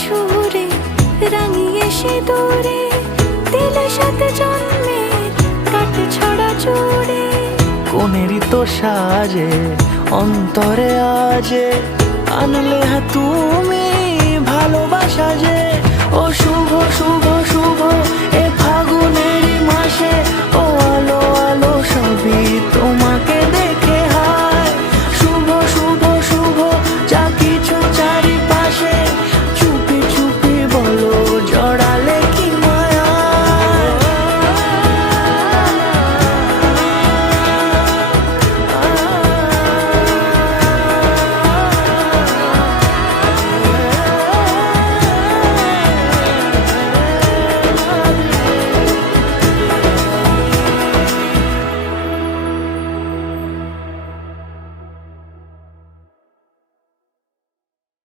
সুরে রাঙিয়ে সিঁদুরে দিলে সাথে জন্মের কাট ছড়া জুড়ে। কোনেরই তো সাজে অন্তরে আজে আনলে তুমি ভালোবাসা যে